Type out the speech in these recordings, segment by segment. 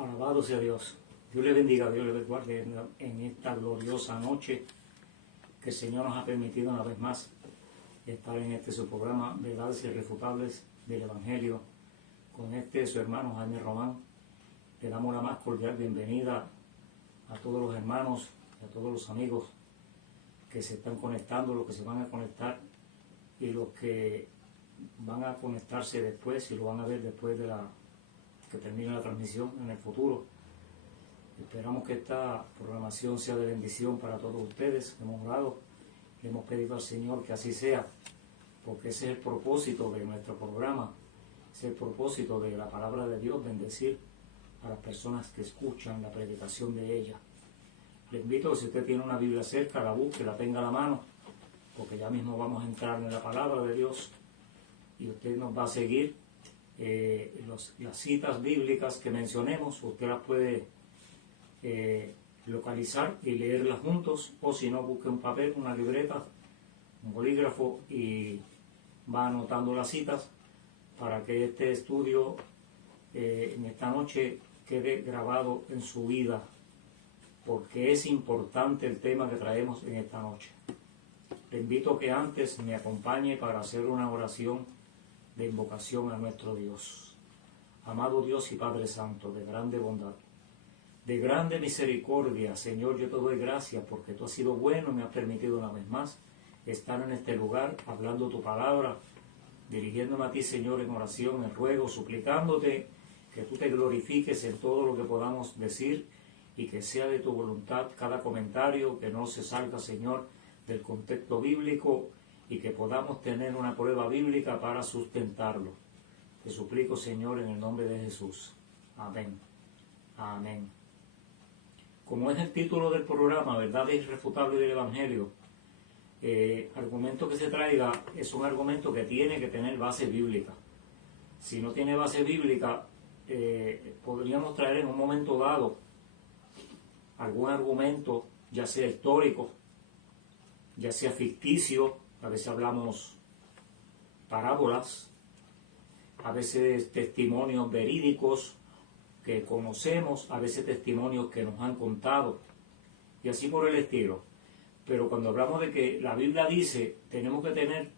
Alabado sea Dios. Dios le bendiga, Dios le guarde en esta gloriosa noche que el Señor nos ha permitido una vez más estar en este su programa, Verdades Irrefutables del Evangelio, con su hermano Jaime Román. Le damos la más cordial bienvenida a todos los hermanos y a todos los amigos que se están conectando, los que se van a conectar y los que van a conectarse después y lo van a ver después de que termine la transmisión en el futuro. Esperamos que esta programación sea de bendición para todos ustedes. Hemos orado, le hemos pedido al Señor que así sea, porque ese es el propósito de nuestro programa, ese es el propósito de la palabra de Dios, bendecir a las personas que escuchan la predicación de ella. Le invito a que si usted tiene una Biblia cerca, la busque, la tenga a la mano, porque ya mismo vamos a entrar en la palabra de Dios y usted nos va a seguir. Las citas bíblicas que mencionemos, usted las puede localizar y leerlas juntos, o si no, busque un papel, una libreta, un bolígrafo y va anotando las citas para que este estudio en esta noche quede grabado en su vida, porque es importante el tema que traemos en esta noche. Le invito a que antes me acompañe para hacer una oración de invocación a nuestro Dios. Amado Dios y Padre Santo, de grande bondad, de grande misericordia, Señor, yo te doy gracias porque tú has sido bueno y me has permitido una vez más estar en este lugar, hablando tu palabra, dirigiéndome a ti, Señor, en oración, en ruego, suplicándote que tú te glorifiques en todo lo que podamos decir y que sea de tu voluntad cada comentario, que no se salga, Señor, del contexto bíblico y que podamos tener una prueba bíblica para sustentarlo. Te suplico, Señor, en el nombre de Jesús. Amén. Amén. Como es el título del programa, Verdades Irrefutables del Evangelio, argumento que se traiga es un argumento que tiene que tener base bíblica. Si no tiene base bíblica, podríamos traer en un momento dado algún argumento, ya sea histórico, ya sea ficticio. A veces hablamos parábolas, a veces testimonios verídicos que conocemos, a veces testimonios que nos han contado, y así por el estilo. Pero cuando hablamos de que la Biblia dice, tenemos que tener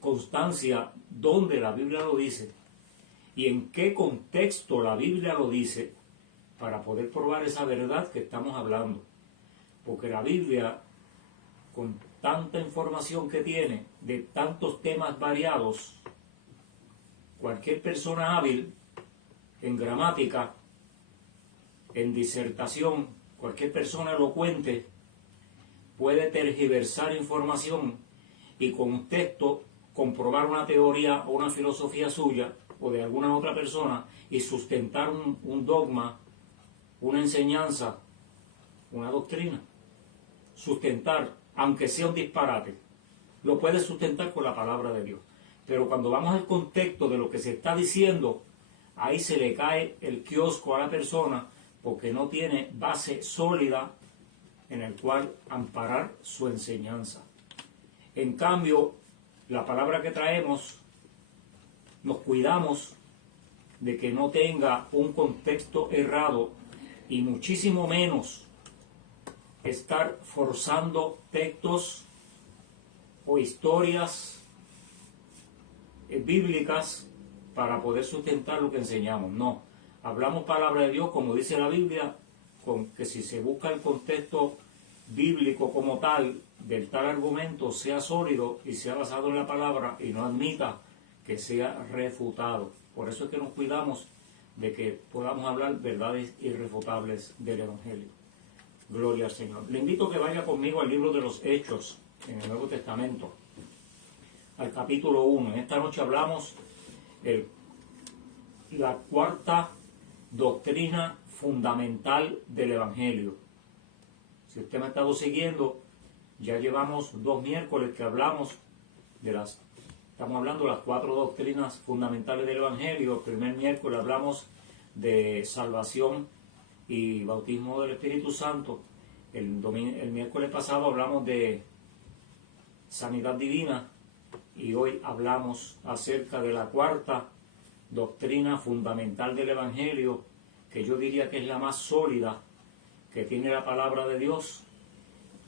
constancia donde la Biblia lo dice y en qué contexto la Biblia lo dice para poder probar esa verdad que estamos hablando. Porque la Biblia, con tanta información que tiene, de tantos temas variados, cualquier persona hábil en gramática, en disertación, cualquier persona elocuente, puede tergiversar información y con texto comprobar una teoría o una filosofía suya o de alguna otra persona y sustentar un dogma, una enseñanza, una doctrina. Sustentar, aunque sea un disparate, lo puede sustentar con la palabra de Dios. Pero cuando vamos al contexto de lo que se está diciendo, ahí se le cae el kiosco a la persona porque no tiene base sólida en el cual amparar su enseñanza. En cambio, la palabra que traemos, nos cuidamos de que no tenga un contexto errado y muchísimo menos estar forzando textos o historias bíblicas para poder sustentar lo que enseñamos. No, hablamos palabra de Dios como dice la Biblia, con que si se busca el contexto bíblico como tal del tal argumento sea sólido y sea basado en la palabra y no admita que sea refutado. Por eso es que nos cuidamos de que podamos hablar verdades irrefutables del Evangelio. Gloria al Señor. Le invito a que vaya conmigo al libro de los Hechos en el Nuevo Testamento, al capítulo 1. En esta noche hablamos la cuarta doctrina fundamental del Evangelio. Si usted me ha estado siguiendo, ya llevamos 2 miércoles que hablamos estamos hablando de las 4 doctrinas fundamentales del Evangelio. El primer miércoles hablamos de salvación y bautismo del Espíritu Santo. El miércoles pasado hablamos de sanidad divina y hoy hablamos acerca de la cuarta doctrina fundamental del Evangelio, que yo diría que es la más sólida que tiene la palabra de Dios,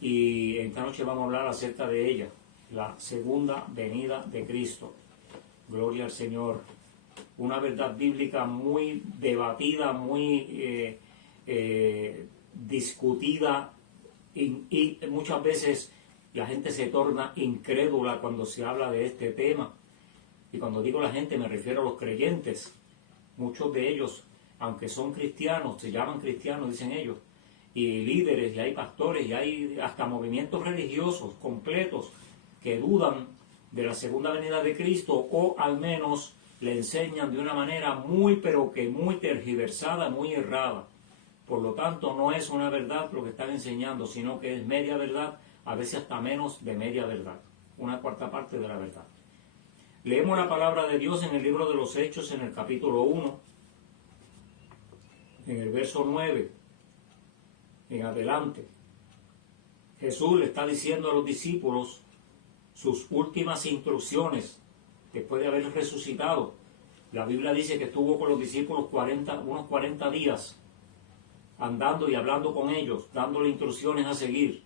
y esta noche vamos a hablar acerca de ella, la segunda venida de Cristo. Gloria al Señor. Una verdad bíblica muy debatida, muy discutida, y muchas veces la gente se torna incrédula cuando se habla de este tema. Y cuando digo la gente me refiero a los creyentes. Muchos de ellos, aunque son cristianos, se llaman cristianos, dicen ellos, y líderes, y hay pastores, y hay hasta movimientos religiosos completos que dudan de la segunda venida de Cristo, o al menos le enseñan de una manera muy, pero que muy tergiversada, muy errada. Por lo tanto, no es una verdad lo que están enseñando, sino que es media verdad, a veces hasta menos de media verdad, una cuarta parte de la verdad. Leemos la palabra de Dios en el libro de los Hechos, en el capítulo 1, en el verso 9, en adelante. Jesús le está diciendo a los discípulos sus últimas instrucciones después de haber resucitado. La Biblia dice que estuvo con los discípulos unos 40 días, andando y hablando con ellos, dándole instrucciones a seguir.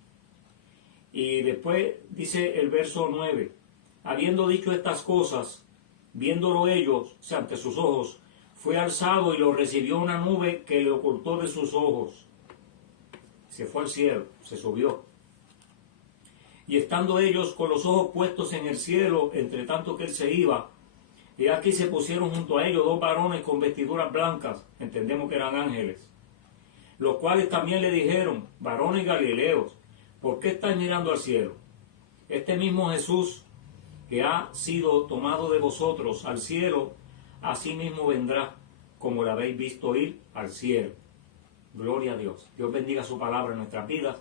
Y después dice el verso 9, habiendo dicho estas cosas, viéndolo ellos, o sea, ante sus ojos, fue alzado y lo recibió una nube que le ocultó de sus ojos. Se fue al cielo, se subió. Y estando ellos con los ojos puestos en el cielo, entre tanto que él se iba, y aquí se pusieron junto a ellos dos varones con vestiduras blancas, entendemos que eran ángeles, los cuales también le dijeron, varones galileos, ¿por qué estáis mirando al cielo? Este mismo Jesús, que ha sido tomado de vosotros al cielo, así mismo vendrá, como lo habéis visto ir al cielo. Gloria a Dios. Dios bendiga su palabra en nuestras vidas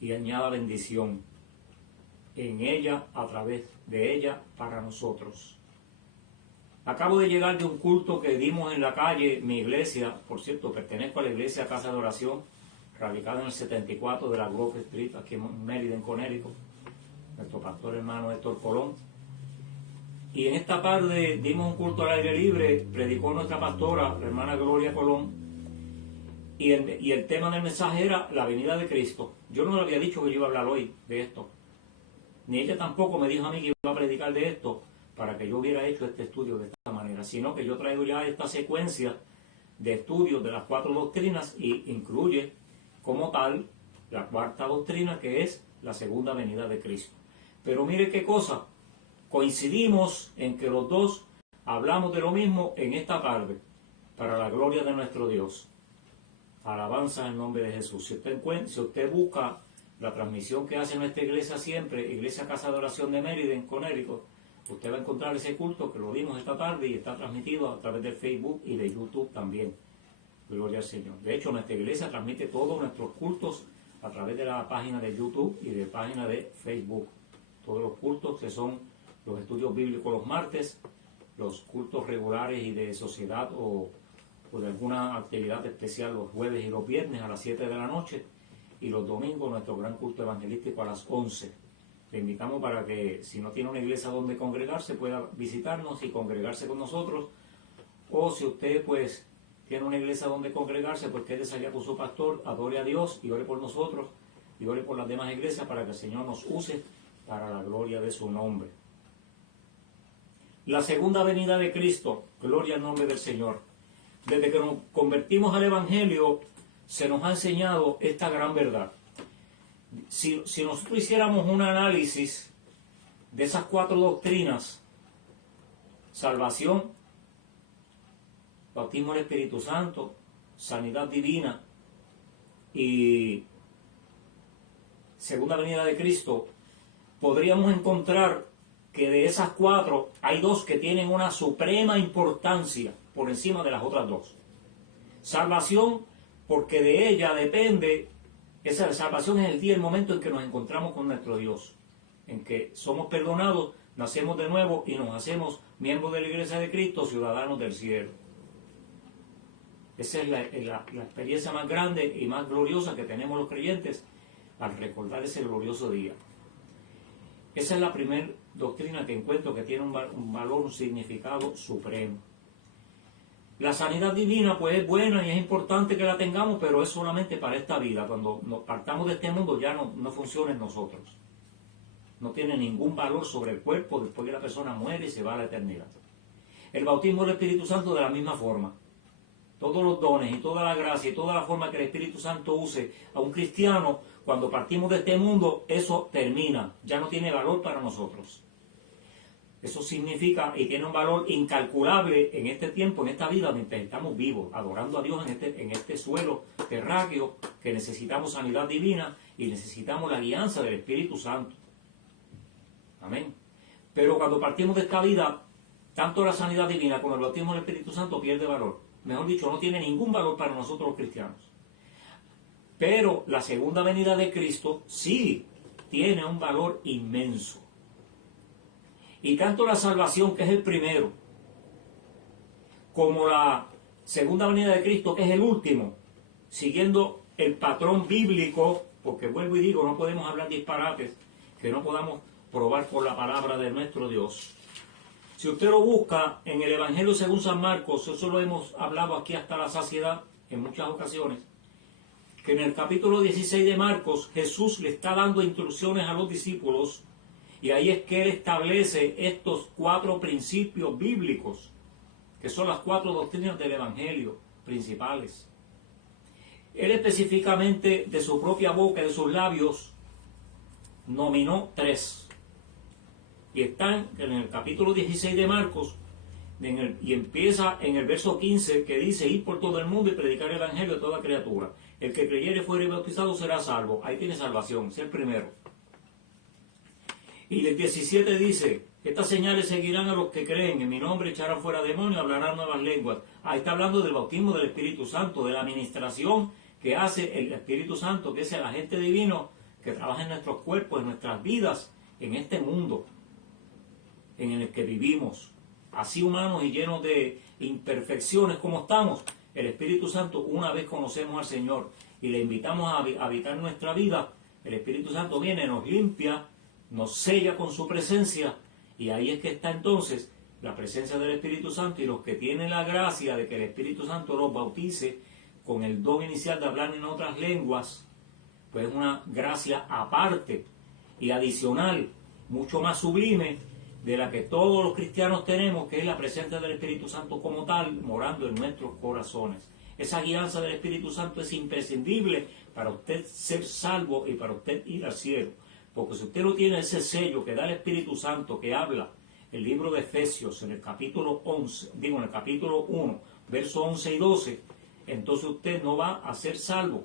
y añada bendición en ella, a través de ella, para nosotros. Acabo de llegar de un culto que dimos en la calle, mi iglesia, por cierto, pertenezco a la iglesia Casa de Oración, radicada en el 74 de la Grove Street, aquí en Meriden, Connecticut, nuestro pastor hermano Héctor Colón. Y en esta tarde dimos un culto al aire libre, predicó nuestra pastora, la hermana Gloria Colón, y el tema del mensaje era la venida de Cristo. Yo no le había dicho que yo iba a hablar hoy de esto, ni ella tampoco me dijo a mí que iba a predicar de esto para que yo hubiera hecho este estudio de esta manera, sino que yo traigo ya esta secuencia de estudios de las 4 doctrinas y incluye como tal la cuarta doctrina, que es la segunda venida de Cristo. Pero mire qué cosa, coincidimos en que los dos hablamos de lo mismo en esta tarde, para la gloria de nuestro Dios. Alabanza en nombre de Jesús. Si usted busca la transmisión que hace nuestra iglesia siempre, Iglesia Casa de Oración de Meriden, Connecticut, usted va a encontrar ese culto que lo dimos esta tarde y está transmitido a través de Facebook y de YouTube también. Gloria al Señor. De hecho, nuestra iglesia transmite todos nuestros cultos a través de la página de YouTube y de la página de Facebook. Todos los cultos que son los estudios bíblicos los martes, los cultos regulares y de sociedad o de alguna actividad especial los jueves y los viernes a las 7 de la noche, y los domingos nuestro gran culto evangelístico a las 11. Le invitamos para que, si no tiene una iglesia donde congregarse, pueda visitarnos y congregarse con nosotros, o si usted pues tiene una iglesia donde congregarse, pues quédese allá con su pastor, adore a Dios y ore por nosotros y ore por las demás iglesias para que el Señor nos use para la gloria de su nombre. La segunda venida de Cristo, gloria al nombre del Señor. Desde que nos convertimos al Evangelio, se nos ha enseñado esta gran verdad. Si nosotros hiciéramos un análisis de esas 4 doctrinas, salvación, bautismo del Espíritu Santo, sanidad divina y segunda venida de Cristo, podríamos encontrar que de esas 4 hay 2 que tienen una suprema importancia por encima de las otras 2. Salvación, porque de ella depende, esa salvación es el día, el momento en que nos encontramos con nuestro Dios, en que somos perdonados, nacemos de nuevo y nos hacemos miembros de la Iglesia de Cristo, ciudadanos del cielo. Esa es la experiencia más grande y más gloriosa que tenemos los creyentes al recordar ese glorioso día. Esa es la primera doctrina que encuentro que tiene un valor, un significado supremo. La sanidad divina pues es buena y es importante que la tengamos, pero es solamente para esta vida. Cuando nos partamos de este mundo ya no funciona en nosotros. No tiene ningún valor sobre el cuerpo después que la persona muere y se va a la eternidad. El bautismo del Espíritu Santo de la misma forma. Todos los dones y toda la gracia y toda la forma que el Espíritu Santo use a un cristiano, cuando partimos de este mundo, eso termina. Ya no tiene valor para nosotros. Eso significa y tiene un valor incalculable en este tiempo, en esta vida, mientras estamos vivos, adorando a Dios en este suelo terráqueo, que necesitamos sanidad divina y necesitamos la guianza del Espíritu Santo. Amén. Pero cuando partimos de esta vida, tanto la sanidad divina como el bautismo del Espíritu Santo pierde valor. Mejor dicho, no tiene ningún valor para nosotros los cristianos. Pero la segunda venida de Cristo sí tiene un valor inmenso. Y tanto la salvación, que es el primero, como la segunda venida de Cristo, que es el último, siguiendo el patrón bíblico, porque vuelvo y digo, no podemos hablar disparates que no podamos probar por la palabra de nuestro Dios. Si usted lo busca en el Evangelio según San Marcos, eso lo hemos hablado aquí hasta la saciedad en muchas ocasiones, que en el capítulo 16 de Marcos Jesús le está dando instrucciones a los discípulos, y ahí es que él establece estos 4 principios bíblicos, que son las 4 doctrinas del Evangelio principales. Él específicamente de su propia boca, de sus labios, nominó 3. Y están en el capítulo 16 de Marcos, y empieza en el verso 15, que dice: ir por todo el mundo y predicar el Evangelio a toda criatura. El que creyere fuere bautizado será salvo. Ahí tiene salvación, es el primero. Y el 17 dice: estas señales seguirán a los que creen, en mi nombre echarán fuera demonios, hablarán nuevas lenguas. Ahí está hablando del bautismo del Espíritu Santo, de la administración que hace el Espíritu Santo, que es el agente divino que trabaja en nuestros cuerpos, en nuestras vidas, en este mundo en el que vivimos, así humanos y llenos de imperfecciones como estamos. El Espíritu Santo, una vez conocemos al Señor y le invitamos a habitar nuestra vida, el Espíritu Santo viene, nos limpia, nos sella con su presencia, y ahí es que está entonces la presencia del Espíritu Santo. Y los que tienen la gracia de que el Espíritu Santo los bautice con el don inicial de hablar en otras lenguas, pues es una gracia aparte y adicional, mucho más sublime de la que todos los cristianos tenemos, que es la presencia del Espíritu Santo como tal, morando en nuestros corazones. Esa guianza del Espíritu Santo es imprescindible para usted ser salvo y para usted ir al cielo. Porque si usted no tiene ese sello que da el Espíritu Santo, que habla el libro de Efesios en el capítulo 1, versos 11 y 12, entonces usted no va a ser salvo.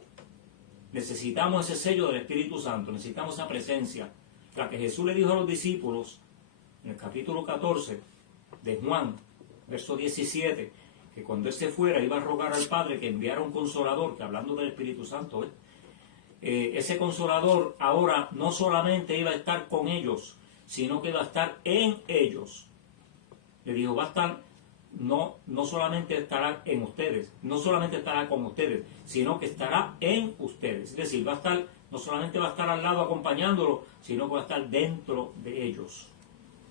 Necesitamos ese sello del Espíritu Santo, necesitamos esa presencia, la que Jesús le dijo a los discípulos en el capítulo 14 de Juan, verso 17, que cuando él se fuera iba a rogar al Padre que enviara un consolador, que hablando del Espíritu Santo, ese consolador ahora no solamente iba a estar con ellos, sino que iba a estar en ellos. Le dijo, va a estar, no solamente estará en ustedes, no solamente estará con ustedes, sino que estará en ustedes. Es decir, va a estar, no solamente va a estar al lado acompañándolo, sino que va a estar dentro de ellos.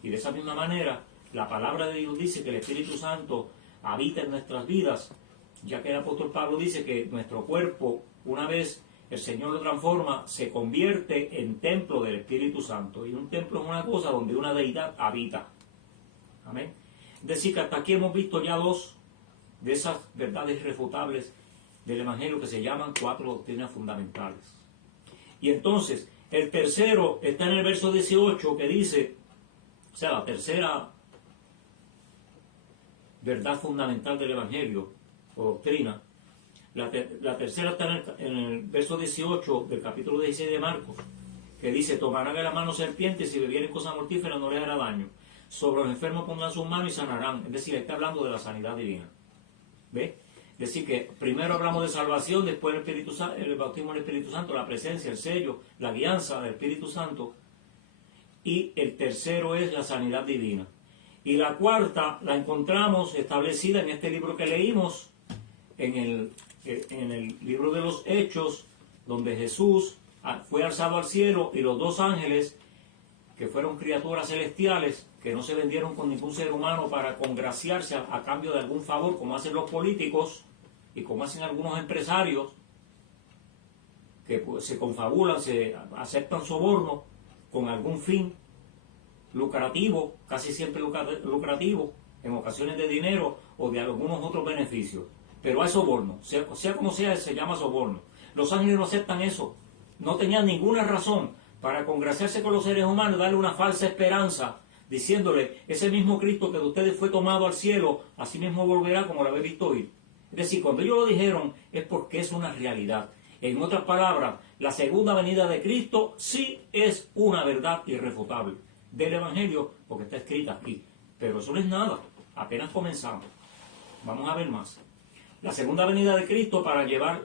Y de esa misma manera, la palabra de Dios dice que el Espíritu Santo habita en nuestras vidas, ya que el apóstol Pablo dice que nuestro cuerpo, una vez el Señor lo transforma, se convierte en templo del Espíritu Santo. Y un templo es una cosa donde una deidad habita. Amén. Es decir, que hasta aquí hemos visto ya 2 de esas verdades irrefutables del Evangelio que se llaman 4 doctrinas fundamentales. Y entonces, el tercero está en el verso 18, que dice, o sea, la tercera verdad fundamental del Evangelio o doctrina. La tercera está en el verso 18 del capítulo 16 de Marcos, que dice: tomarán en la mano serpientes y si bebieren cosas mortíferas no les hará daño. Sobre los enfermos pongan sus manos y sanarán. Es decir, está hablando de la sanidad divina. ¿Ve? Es decir, que primero hablamos de salvación, después el bautismo del Espíritu Santo, la presencia, el sello, la guianza del Espíritu Santo. Y el tercero es la sanidad divina. Y la cuarta la encontramos establecida en este libro que leímos, en el libro de los Hechos, donde Jesús fue alzado al cielo y los 2 ángeles, que fueron criaturas celestiales, que no se vendieron con ningún ser humano para congraciarse a cambio de algún favor, como hacen los políticos y como hacen algunos empresarios, que pues, se confabulan, se aceptan sobornos con algún fin lucrativo, casi siempre lucrativo, en ocasiones de dinero o de algunos otros beneficios. Pero hay soborno, sea como sea, se llama soborno. Los ángeles no aceptan eso. No tenían ninguna razón para congraciarse con los seres humanos, darle una falsa esperanza, diciéndole, ese mismo Cristo que de ustedes fue tomado al cielo, así mismo volverá como lo habéis visto hoy. Es decir, cuando ellos lo dijeron, es porque es una realidad. En otras palabras, la segunda venida de Cristo sí es una verdad irrefutable del Evangelio, porque está escrita aquí. Pero eso no es nada, apenas comenzamos. Vamos a ver más. La segunda venida de Cristo para llevar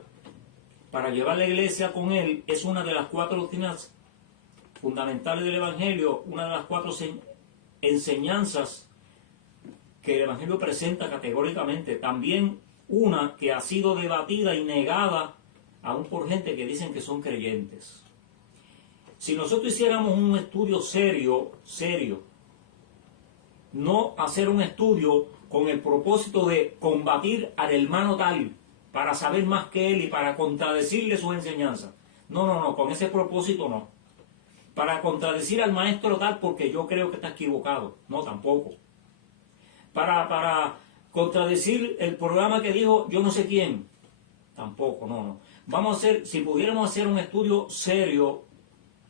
la iglesia con Él es una de las 4 doctrinas fundamentales del Evangelio, una de las 4 enseñanzas que el Evangelio presenta categóricamente. También una que ha sido debatida y negada aún por gente que dicen que son creyentes. Si nosotros hiciéramos un estudio serio, no hacer un estudio con el propósito de combatir al hermano tal, para saber más que él y para contradecirle sus enseñanzas. No, con ese propósito no. Para contradecir al maestro tal porque yo creo que está equivocado. No, tampoco. Para contradecir el programa que dijo yo no sé quién. Tampoco, no. Vamos a hacer, si pudiéramos hacer un estudio serio,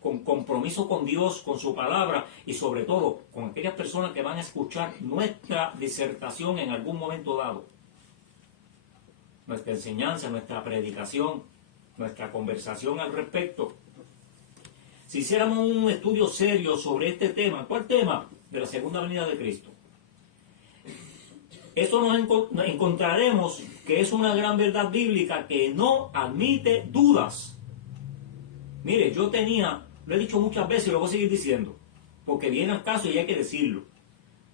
con compromiso con Dios, con su palabra y sobre todo con aquellas personas que van a escuchar nuestra disertación en algún momento dado. Nuestra enseñanza, nuestra predicación, nuestra conversación al respecto. Si hiciéramos un estudio serio sobre este tema, ¿cuál tema? De la segunda venida de Cristo. Esto nos encontraremos que es una gran verdad bíblica que no admite dudas. Mire, yo lo he dicho muchas veces y lo voy a seguir diciendo, porque viene al caso y hay que decirlo.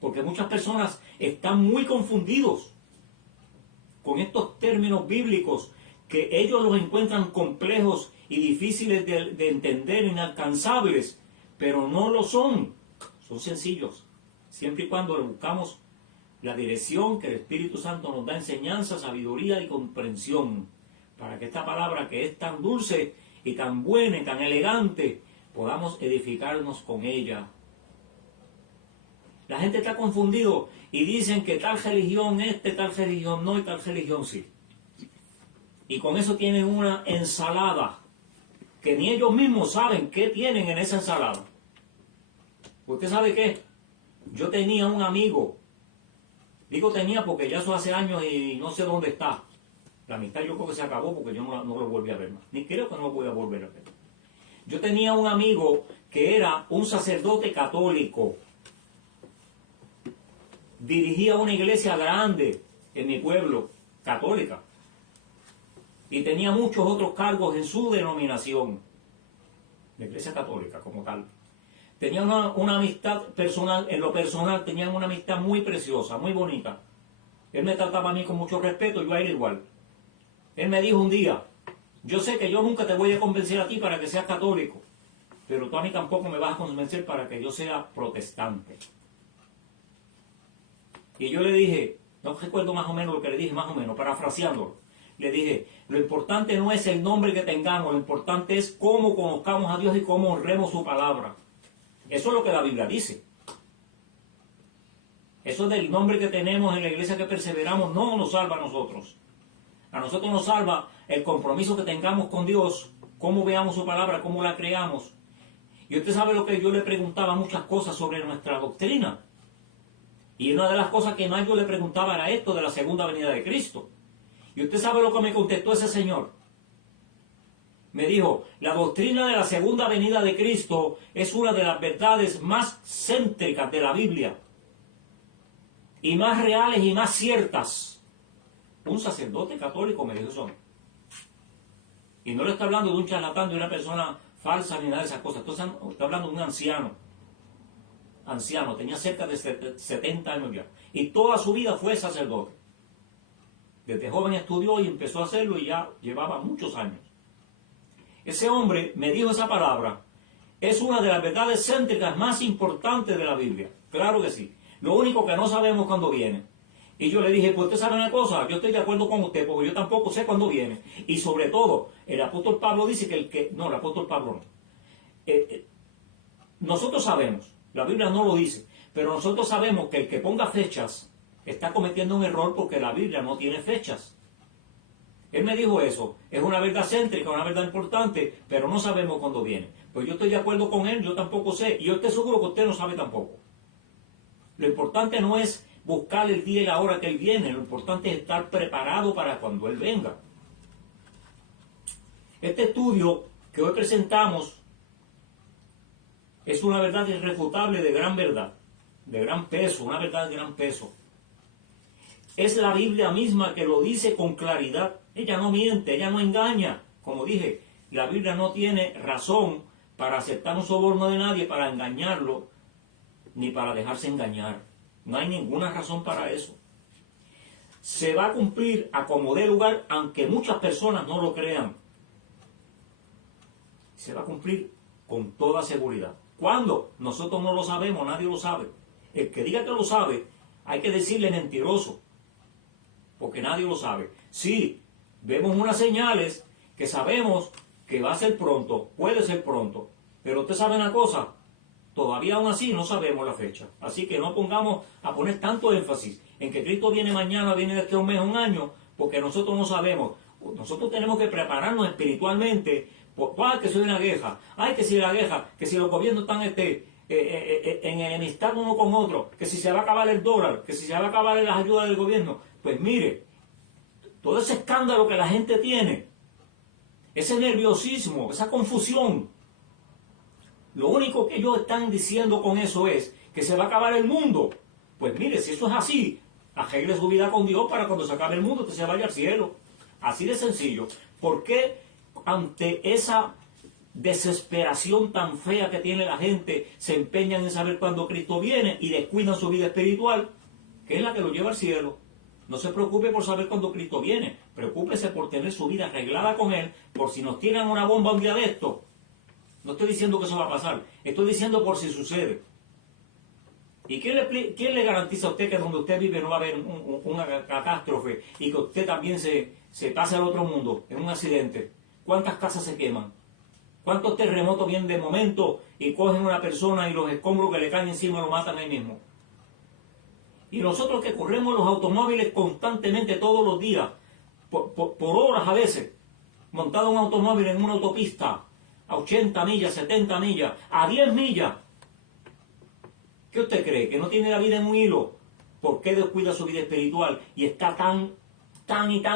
Porque muchas personas están muy confundidos con estos términos bíblicos que ellos los encuentran complejos y difíciles de entender, inalcanzables, pero no lo son. Son sencillos, siempre y cuando le buscamos la dirección que el Espíritu Santo nos da, enseñanza, sabiduría y comprensión, para que esta palabra que es tan dulce y tan buena y tan elegante, podamos edificarnos con ella. La gente está confundido y dicen que tal religión tal religión no y tal religión sí. Y con eso tienen una ensalada que ni ellos mismos saben qué tienen en esa ensalada. ¿Usted sabe qué? Yo tenía un amigo, digo tenía porque ya eso hace años y no sé dónde está. La amistad yo creo que se acabó porque yo no lo volví a ver más. Ni creo que no lo voy a volver a ver. Yo tenía un amigo que era un sacerdote católico. Dirigía una iglesia grande en mi pueblo, católica. Y tenía muchos otros cargos en su denominación, la iglesia católica como tal. Tenía una amistad personal, en lo personal tenían una amistad muy preciosa, muy bonita. Él me trataba a mí con mucho respeto, yo a él igual. Él me dijo un día, yo sé que yo nunca te voy a convencer a ti para que seas católico, pero tú a mí tampoco me vas a convencer para que yo sea protestante. Y yo le dije, no recuerdo más o menos lo que le dije, más o menos, parafraseándolo. Le dije, lo importante no es el nombre que tengamos, lo importante es cómo conozcamos a Dios y cómo honremos su palabra. Eso es lo que la Biblia dice. Eso del nombre que tenemos en la iglesia que perseveramos no nos salva a nosotros. A nosotros nos salva el compromiso que tengamos con Dios, cómo veamos su palabra, cómo la creamos. Y usted sabe lo que yo le preguntaba muchas cosas sobre nuestra doctrina. Y una de las cosas que más yo le preguntaba era esto de la segunda venida de Cristo. Y usted sabe lo que me contestó ese señor. Me dijo, la doctrina de la segunda venida de Cristo es una de las verdades más céntricas de la Biblia. Y más reales y más ciertas. Un sacerdote católico me dijo eso. Y no le está hablando de un charlatán, de una persona falsa ni nada de esas cosas. Está hablando de un anciano. Anciano, tenía cerca de 70 años ya. Y toda su vida fue sacerdote. Desde joven estudió y empezó a hacerlo y ya llevaba muchos años. Ese hombre me dijo esa palabra. Es una de las verdades céntricas más importantes de la Biblia. Claro que sí. Lo único que no sabemos cuándo viene. Y yo le dije, pues usted sabe una cosa, yo estoy de acuerdo con usted, porque yo tampoco sé cuándo viene. Y sobre todo, el apóstol Pablo dice no, el apóstol Pablo no. Nosotros sabemos, la Biblia no lo dice, pero nosotros sabemos que el que ponga fechas está cometiendo un error porque la Biblia no tiene fechas. Él me dijo eso, es una verdad céntrica, una verdad importante, pero no sabemos cuándo viene. Pues yo estoy de acuerdo con él, yo tampoco sé, y yo estoy seguro que usted no sabe tampoco. Lo importante no es buscar el día y la hora que él viene, lo importante es estar preparado para cuando él venga. Este estudio que hoy presentamos es una verdad irrefutable de gran verdad, de gran peso, una verdad de gran peso. Es la Biblia misma que lo dice con claridad. Ella no miente, ella no engaña. Como dije, la Biblia no tiene razón para aceptar un soborno de nadie, para engañarlo, ni para dejarse engañar. No hay ninguna razón para eso. Se va a cumplir a como dé lugar, aunque muchas personas no lo crean. Se va a cumplir con toda seguridad. ¿Cuándo? Nosotros no lo sabemos, nadie lo sabe. El que diga que lo sabe, hay que decirle mentiroso, porque nadie lo sabe. Sí, vemos unas señales que sabemos que va a ser pronto, puede ser pronto, pero usted sabe una cosa, todavía aún así no sabemos la fecha. Así que no pongamos a poner tanto énfasis en que Cristo viene mañana, viene de aquí a un mes, un año, porque nosotros no sabemos. Nosotros tenemos que prepararnos espiritualmente. Ay, que soy una guerra, ay, que si la guerra, que si los gobiernos están en enemistad uno con otro, que si se va a acabar el dólar, que si se va a acabar las ayudas del gobierno. Pues mire, todo ese escándalo que la gente tiene, ese nerviosismo, esa confusión, lo único que ellos están diciendo con eso es que se va a acabar el mundo. Pues mire, si eso es así, arregle su vida con Dios para cuando se acabe el mundo usted se vaya al cielo. Así de sencillo. ¿Por qué ante esa desesperación tan fea que tiene la gente se empeñan en saber cuándo Cristo viene y descuidan su vida espiritual, que es la que lo lleva al cielo? No se preocupe por saber cuándo Cristo viene, preocúpese por tener su vida arreglada con Él, por si nos tiran una bomba un día de esto. No estoy diciendo que eso va a pasar, estoy diciendo por si sucede. ¿Y quién le garantiza a usted que donde usted vive no va a haber una catástrofe y que usted también se pase al otro mundo en un accidente? ¿Cuántas casas se queman? ¿Cuántos terremotos vienen de momento y cogen a una persona y los escombros que le caen encima lo matan ahí mismo? Y nosotros que corremos los automóviles constantemente todos los días, por horas a veces, montado un automóvil en una autopista, a 80 millas, 70 millas, a 10 millas. ¿Qué usted cree? ¿Que no tiene la vida en un hilo? ¿Por qué descuida su vida espiritual y está tan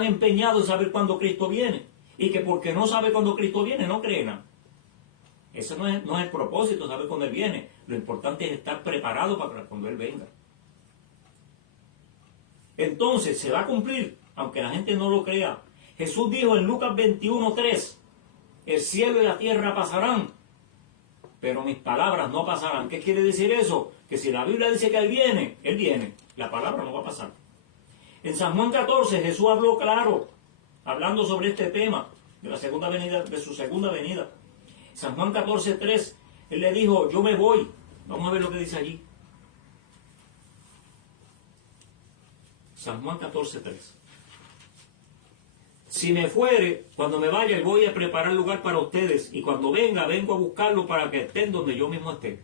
empeñado en saber cuándo Cristo viene? Y que porque no sabe cuándo Cristo viene, no cree nada. Ese no es el propósito, saber cuándo Él viene. Lo importante es estar preparado para cuando Él venga. Entonces, se va a cumplir, aunque la gente no lo crea. Jesús dijo en Lucas 21:3, el cielo y la tierra pasarán, pero mis palabras no pasarán. ¿Qué quiere decir eso? Que si la Biblia dice que Él viene, la palabra no va a pasar. En San Juan 14 Jesús habló claro, hablando sobre este tema de la segunda venida, de su segunda venida. San Juan 14:3, Él le dijo, yo me voy. Vamos a ver lo que dice allí. San Juan 14:3. Si me fuere, cuando me vaya, voy a preparar lugar para ustedes, y cuando venga, vengo a buscarlo para que estén donde yo mismo esté.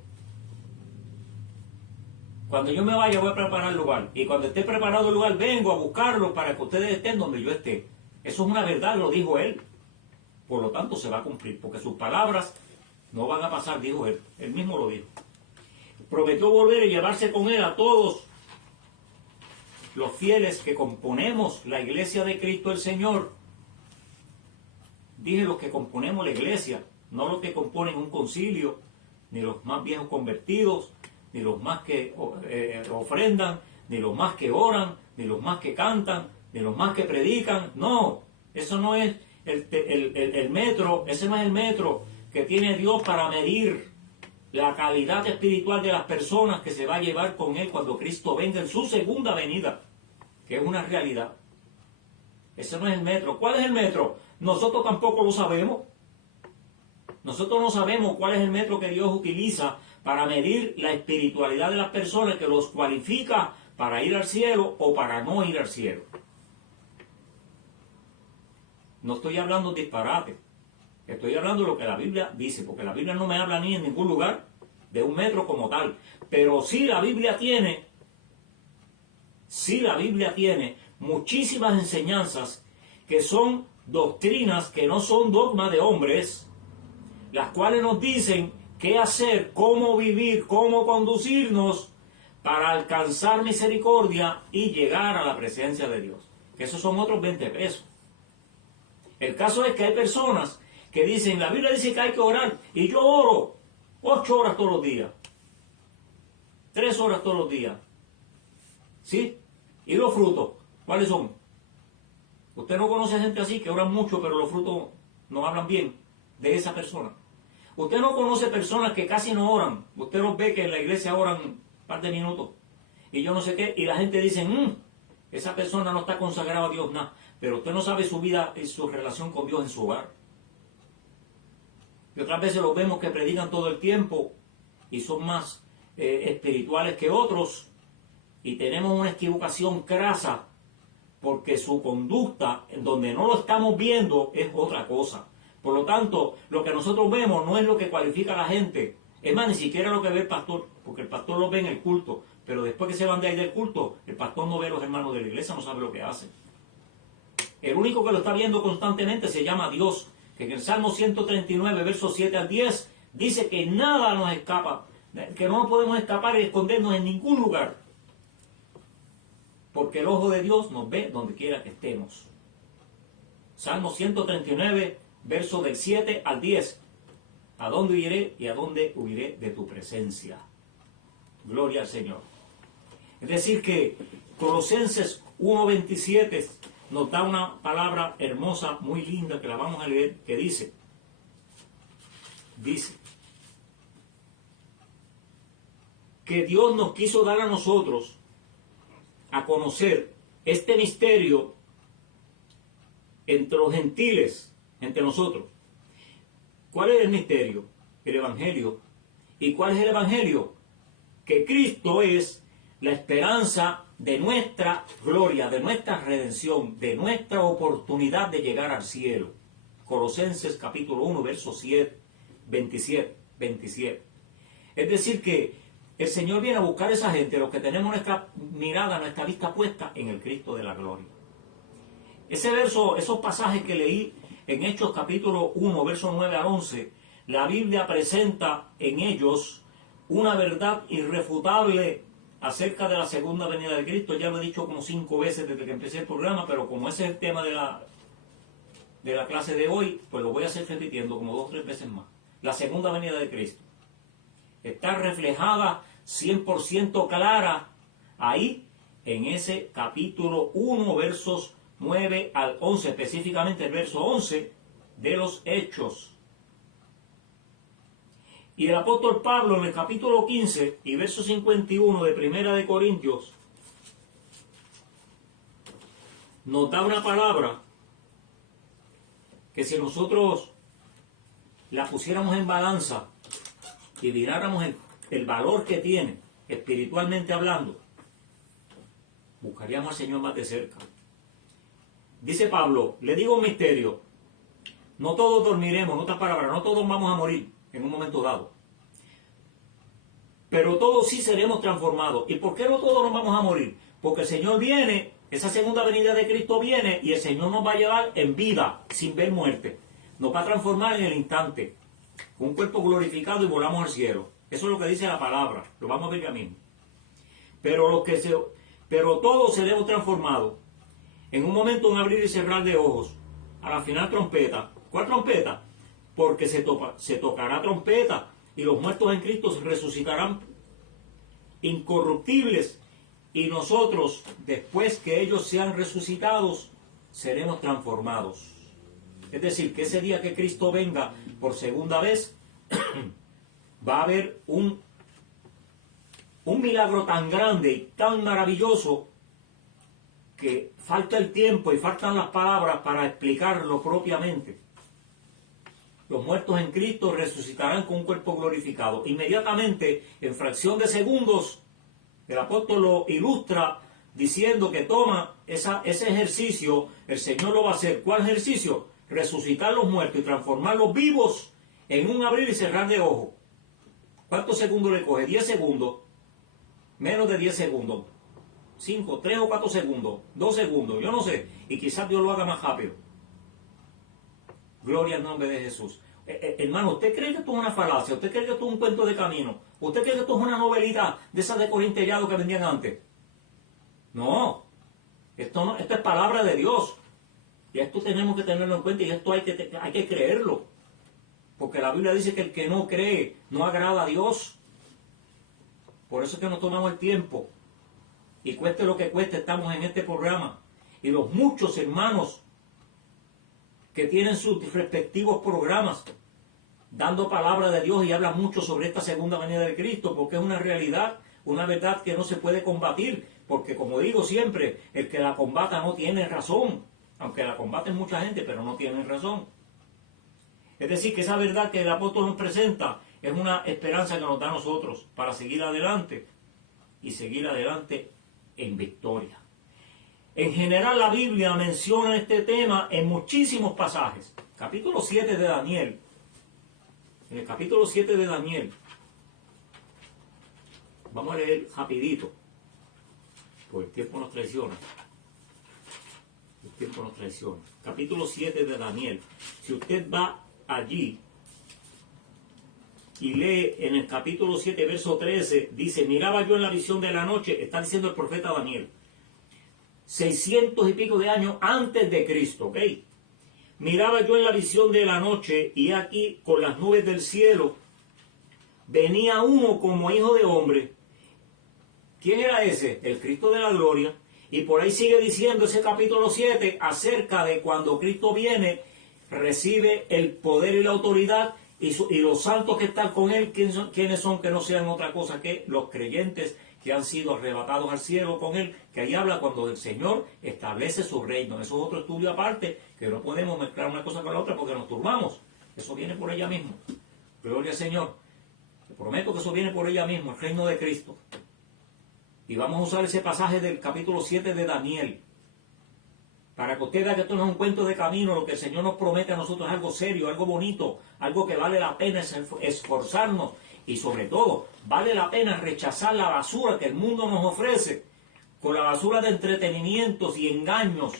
Cuando yo me vaya, voy a preparar lugar, y cuando esté preparado el lugar, vengo a buscarlo para que ustedes estén donde yo esté. Eso es una verdad, lo dijo Él. Por lo tanto, se va a cumplir, porque sus palabras no van a pasar, dijo Él. Él mismo lo dijo. Prometió volver y llevarse con Él a todos los fieles que componemos la iglesia de Cristo el Señor. Dije los que componemos la iglesia, no los que componen un concilio, ni los más viejos convertidos, ni los más que ofrendan, ni los más que oran, ni los más que cantan, ni los más que predican. No, eso no es el metro, ese no es el metro que tiene Dios para medir la calidad espiritual de las personas que se va a llevar con Él cuando Cristo venga en su segunda venida, que es una realidad. Ese no es el metro. ¿Cuál es el metro? Nosotros tampoco lo sabemos. Nosotros no sabemos cuál es el metro que Dios utiliza para medir la espiritualidad de las personas, que los cualifica para ir al cielo o para no ir al cielo. No estoy hablando de disparate, estoy hablando de lo que la Biblia dice, porque la Biblia no me habla ni en ningún lugar de un metro como tal, pero sí la Biblia tiene muchísimas enseñanzas que son doctrinas, que no son dogmas de hombres, las cuales nos dicen qué hacer, cómo vivir, cómo conducirnos para alcanzar misericordia y llegar a la presencia de Dios. Que esos son otros 20 pesos. El caso es que hay personas que dicen, la Biblia dice que hay que orar, y yo oro 8 horas todos los días, 3 horas todos los días. ¿Sí? ¿Y los frutos? ¿Cuáles son? Usted no conoce gente así que oran mucho, pero los frutos no hablan bien de esa persona. Usted no conoce personas que casi no oran. Usted los ve que en la iglesia oran un par de minutos y yo no sé qué, y la gente dice, esa persona no está consagrada a Dios, nada. Pero usted no sabe su vida y su relación con Dios en su hogar. Y otras veces los vemos que predican todo el tiempo y son más espirituales que otros, y tenemos una equivocación crasa porque su conducta, en donde no lo estamos viendo, es otra cosa. Por lo tanto, lo que nosotros vemos no es lo que cualifica a la gente. Es más, ni siquiera lo que ve el pastor, porque el pastor lo ve en el culto, pero después que se van de ahí del culto, el pastor no ve a los hermanos de la iglesia, no sabe lo que hacen. El único que lo está viendo constantemente se llama Dios, que en el Salmo 139, versos 7 al 10, dice que nada nos escapa, que no nos podemos escapar y escondernos en ningún lugar, porque el ojo de Dios nos ve donde quiera que estemos. Salmo 139, versos del 7 al 10. ¿A dónde iré y a dónde huiré de tu presencia? Gloria al Señor. Es decir que Colosenses 1:27 nos da una palabra hermosa, muy linda, que la vamos a leer, que dice, que Dios nos quiso dar a nosotros a conocer este misterio entre los gentiles, entre nosotros. ¿Cuál es el misterio? El Evangelio. ¿Y cuál es el Evangelio? Que Cristo es la esperanza de nuestra gloria, de nuestra redención, de nuestra oportunidad de llegar al cielo. Colosenses capítulo 1, verso 27. Es decir que el Señor viene a buscar a esa gente, los que tenemos nuestra mirada, nuestra vista puesta en el Cristo de la gloria. Ese verso, esos pasajes que leí en Hechos capítulo 1, verso 9 al 11, la Biblia presenta en ellos una verdad irrefutable acerca de la segunda venida de Cristo. Ya lo he dicho como 5 veces desde que empecé el programa, pero como ese es el tema de la clase de hoy, pues lo voy a seguir repitiendo como 2 o 3 veces más. La segunda venida de Cristo está reflejada 100% clara ahí en ese capítulo 1, versos 9 al 11, específicamente el verso 11 de los Hechos. Y el apóstol Pablo en el capítulo 15 y verso 51 de Primera de Corintios nos da una palabra que si nosotros la pusiéramos en balanza y miráramos el valor que tiene espiritualmente hablando, buscaríamos al Señor más de cerca. Dice Pablo, le digo un misterio, no todos dormiremos, en otras palabras, no todos vamos a morir en un momento dado, pero todos sí seremos transformados. ¿Y por qué no todos nos vamos a morir? Porque el Señor viene, esa segunda venida de Cristo viene, y el Señor nos va a llevar en vida, sin ver muerte. Nos va a transformar en el instante, con un cuerpo glorificado, y volamos al cielo. Eso es lo que dice la palabra, lo vamos a ver ya mismo. Pero todos seremos transformados en un momento, un abrir y cerrar de ojos. A la final trompeta. ¿Cuál trompeta? Porque se tocará trompeta y los muertos en Cristo resucitarán incorruptibles, y nosotros, después que ellos sean resucitados, seremos transformados. Es decir, que ese día que Cristo venga por segunda vez, va a haber un milagro tan grande y tan maravilloso que falta el tiempo y faltan las palabras para explicarlo propiamente. los muertos en Cristo resucitarán con un cuerpo glorificado. Inmediatamente, en fracción de segundos, el apóstol lo ilustra diciendo que toma ese ejercicio, el Señor lo va a hacer. ¿Cuál ejercicio? Resucitar los muertos y transformarlos vivos en un abrir y cerrar de ojos. ¿Cuántos segundos le coge? 10 segundos. Menos de 10 segundos. 5, 3 o 4 segundos. 2 segundos. Yo no sé. Y quizás Dios lo haga más rápido. Gloria al nombre de Jesús. Hermano, ¿usted cree que esto es una falacia? ¿Usted cree que esto es un cuento de camino? ¿Usted cree que esto es una novelita de esas de corintellado que vendían antes? No. Esto es palabra de Dios. Y esto tenemos que tenerlo en cuenta y esto hay que creerlo. Porque la Biblia dice que el que no cree no agrada a Dios. Por eso es que nos tomamos el tiempo. Y cueste lo que cueste, estamos en este programa. Y los muchos hermanos que tienen sus respectivos programas dando palabra de Dios y hablan mucho sobre esta segunda venida de Cristo, porque es una realidad, una verdad que no se puede combatir, porque como digo siempre, el que la combata no tiene razón, aunque la combaten mucha gente, pero no tienen razón. Es decir, que esa verdad que el apóstol nos presenta es una esperanza que nos da a nosotros para seguir adelante y seguir adelante en victoria. En general la Biblia menciona este tema en muchísimos pasajes. Capítulo 7 de Daniel. En el capítulo 7 de Daniel. Vamos a leer rapidito. Porque el tiempo nos traiciona. El tiempo nos traiciona. Capítulo 7 de Daniel. Si usted va allí y lee en el capítulo 7, verso 13, dice, miraba yo en la visión de la noche, está diciendo el profeta Daniel, 600 y pico de años antes de Cristo, ¿ok? Miraba yo en la visión de la noche y aquí con las nubes del cielo venía uno como hijo de hombre. ¿Quién era ese? El Cristo de la gloria. Y por ahí sigue diciendo ese capítulo 7 acerca de cuando Cristo viene, recibe el poder y la autoridad y los santos que están con él, ¿quiénes son? Que no sean otra cosa que los creyentes que han sido arrebatados al cielo con él, que ahí habla cuando el Señor establece su reino. Eso es otro estudio aparte, que no podemos mezclar una cosa con la otra porque nos turbamos. Eso viene por ella mismo. Gloria al Señor. Te prometo que eso viene por ella mismo, el reino de Cristo. Y vamos a usar ese pasaje del capítulo 7 de Daniel, para que usted vea que esto no es un cuento de camino. Lo que el Señor nos promete a nosotros es algo serio, algo bonito, algo que vale la pena esforzarnos. Y sobre todo, vale la pena rechazar la basura que el mundo nos ofrece, con la basura de entretenimientos y engaños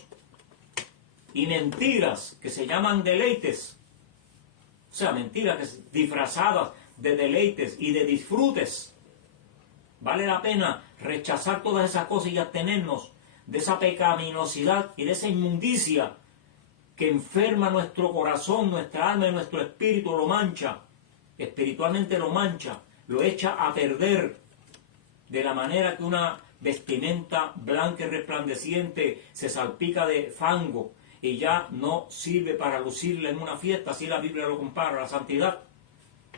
y mentiras que se llaman deleites. O sea, mentiras disfrazadas de deleites y de disfrutes. Vale la pena rechazar todas esas cosas y abstenernos de esa pecaminosidad y de esa inmundicia que enferma nuestro corazón, nuestra alma y nuestro espíritu, lo mancha. Espiritualmente lo mancha, lo echa a perder, de la manera que una vestimenta blanca y resplandeciente se salpica de fango y ya no sirve para lucirla en una fiesta. Así la Biblia lo compara a la santidad.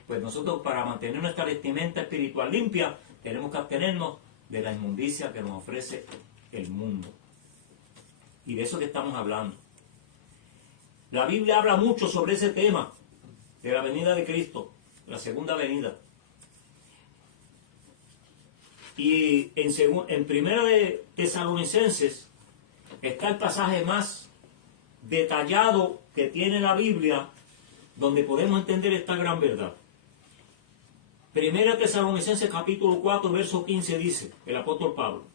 Pues nosotros, para mantener nuestra vestimenta espiritual limpia, tenemos que abstenernos de la inmundicia que nos ofrece el mundo. Y de eso que estamos hablando. La Biblia habla mucho sobre ese tema de la venida de Cristo, la segunda venida. Y en Primera de Tesalonicenses está el pasaje más detallado que tiene la Biblia, donde podemos entender esta gran verdad. Primera Tesalonicenses capítulo 4, verso 15 dice el apóstol Pablo.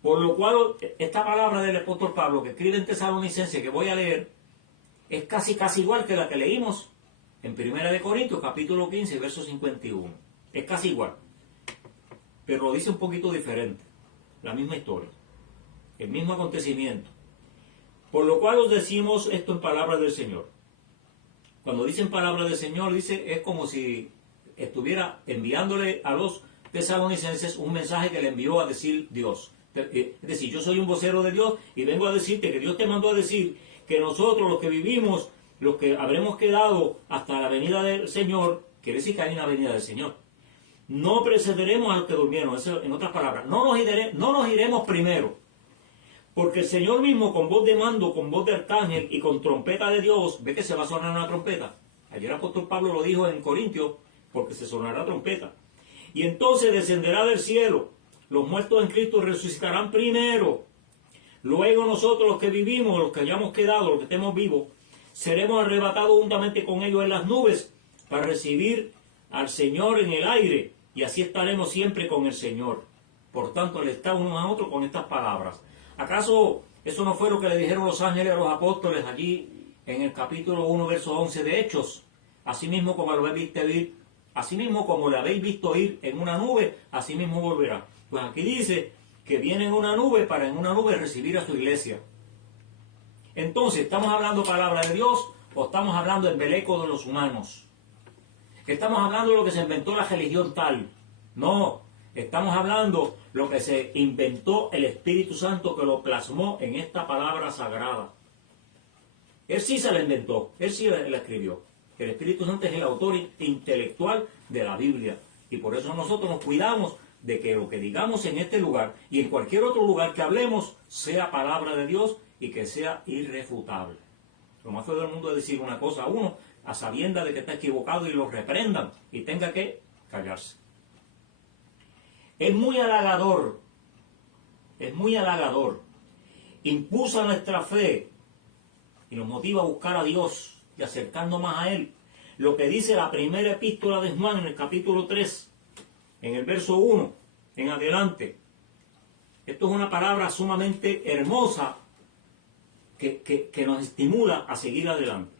Por lo cual, esta palabra del apóstol Pablo que escribe en Tesalonicenses, que voy a leer, es casi igual que la que leímos en Primera de Corintios, capítulo 15, verso 51. Es casi igual. Pero lo dice un poquito diferente. La misma historia. El mismo acontecimiento. Por lo cual os decimos esto en palabras del Señor. Cuando dicen palabras del Señor, dice, es como si estuviera enviándole a los tesalonicenses un mensaje que le envió a decir Dios. Es decir, yo soy un vocero de Dios y vengo a decirte que Dios te mandó a decir que nosotros, los que vivimos, los que habremos quedado hasta la venida del Señor, quiere decir que hay una venida del Señor, no precederemos a los que durmieron. Eso, en otras palabras, no nos iremos primero, porque el Señor mismo, con voz de mando, con voz de arcángel y con trompeta de Dios, ve que se va a sonar una trompeta. Ayer el apóstol Pablo lo dijo en Corintios, porque se sonará trompeta. Y entonces descenderá del cielo. Los muertos en Cristo resucitarán primero. Luego nosotros, los que vivimos, los que hayamos quedado, los que estemos vivos, seremos arrebatados juntamente con ellos en las nubes para recibir al Señor en el aire. Y así estaremos siempre con el Señor. Por tanto, le está uno a otro con estas palabras. ¿Acaso eso no fue lo que le dijeron los ángeles a los apóstoles allí en el capítulo 1, verso 11 de Hechos? Asimismo como lo habéis visto ir, asimismo como le habéis visto ir en una nube, así mismo volverá. Pues aquí dice que viene en una nube para en una nube recibir a su iglesia. Entonces, ¿estamos hablando palabra de Dios o estamos hablando embeleco de los humanos? ¿Estamos hablando de lo que se inventó la religión tal? No, estamos hablando de lo que se inventó el Espíritu Santo, que lo plasmó en esta palabra sagrada. Él sí se la inventó, él sí la escribió. El Espíritu Santo es el autor intelectual de la Biblia. Y por eso nosotros nos cuidamos de que lo que digamos en este lugar y en cualquier otro lugar que hablemos sea palabra de Dios y que sea irrefutable. Lo más feo del mundo es decir una cosa a uno a sabiendas de que está equivocado y lo reprendan y tenga que callarse. Es muy halagador, impulsa nuestra fe y nos motiva a buscar a Dios y acercarnos más a Él. Lo que dice la primera epístola de Juan en el capítulo 3, en el verso 1 en adelante. Esto es una palabra sumamente hermosa que nos estimula a seguir adelante